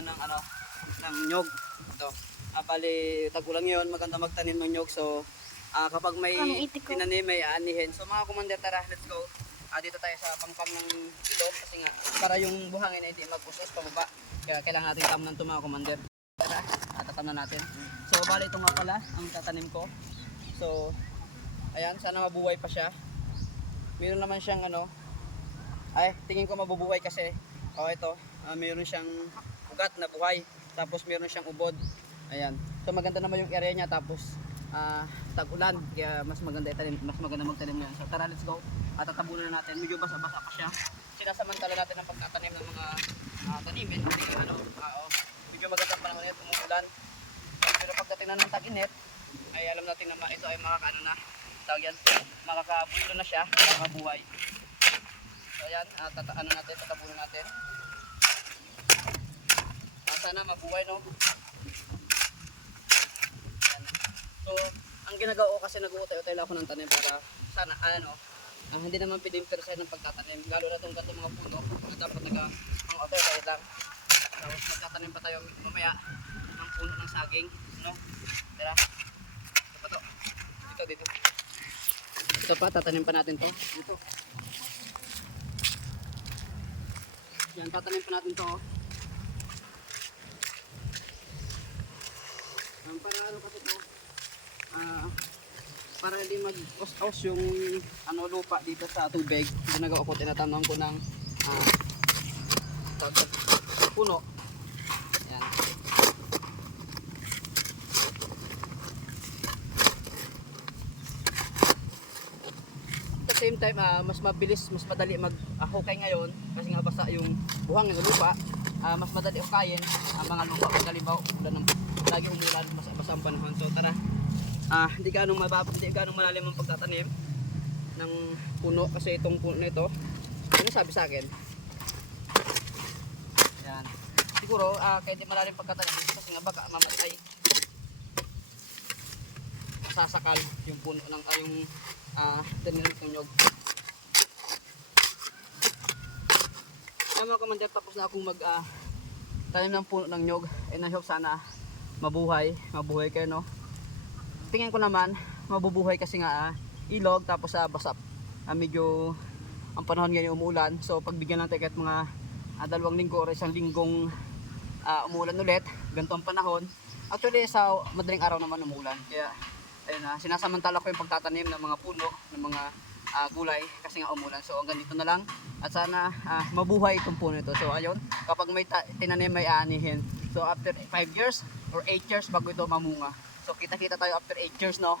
ng ano ng nyog. Ito. Bali tag-ulan ngayon, maganda magtanim ng nyog. So kapag may tinanim may aanihin. So mga commander, tara, let's go. Dito tayo sa pangpang ng ilog kasi nga para yung buhangin ay hindi mag-usos pababa. Kaya kailangan natin tamnan to mga commander. Tara, tatamnan natin. So bali ito nga pala ang tatanim ko. So ayan, sana mabuhay pa siya. Meron naman siyang ano, ay tingin ko mabubuhay kasi ito, meron siyang ugat na buhay, tapos meron siyang ubod. Ayan, so maganda naman yung area niya, tapos tag-ulan, kaya mas maganda itanim, mas maganda magtanim yan. So tara, let's go. Tatabunan na natin, medyo basa-basa pa siya. Sinasamantala natin ang pagtatanim ng mga tanimin kasi medyo maganda pa naman yan, tumuulan. Pero pagdating na ng tag-init ay alam natin na ito ay makakaano na, tawag yan, makakabulo na siya, makakabuhay. So ayan, tatabunan natin. Sana mabuhay, no? Ayan. So ang ginagawa ko kasi nag-uutay-utay lang ako ng tanim para sana hindi naman pwedeng percent ng pagtatanim, lalo na itong ganitong mga puno na dapat nag-utay-utay lang. Tapos magtatanim pa tayo mamaya ng puno ng saging, no? Tara, ito pa to, dito ito pa, tatanim pa natin to dito. Yan, tatanim pa natin to. Para ano kasi to, para hindi mag-os-os yung lupa dito sa tubig. Ginagawa ko, tinatamnan ko ng puno. Yan. At the same time, mas mabilis, mas madali mag-hukay ngayon kasi nga basa yung buhangin o lupa. Mas madali hukayin ang mga lupa pag halimbawa lagi umulan, mas basa ang panahon. So tara, hindi ganong malalim ang pagtatanim ng puno kasi itong puno nito, ano sabi sa akin? Yan. Siguro kahit di malalim pagtatanim kasi nga baka mamatay, masasakal yung puno ng yung tanim ng nyog. Mga commander, tapos na akong tanim ng puno ng nyog. And I hope sana mabuhay kayo, no? Tingin ko naman mabubuhay kasi nga ilog, tapos basa, medyo ang panahon ngayon umuulan. So pagbigyan lang tayo kahit mga 2 linggo o 1 linggong umuulan ulit, ganito ang panahon. Actually sa madaling araw naman umuulan, kaya ayun, sinasamantala ko yung pagtatanim ng mga puno, ng mga gulay kasi nga umulan. So hanggang dito na lang, at sana mabuhay itong puno ito. So ayun, kapag may tinanim may aanihin. So after 5 years or 8 years bago ito mamunga. So kita-kita tayo after 8 years, no?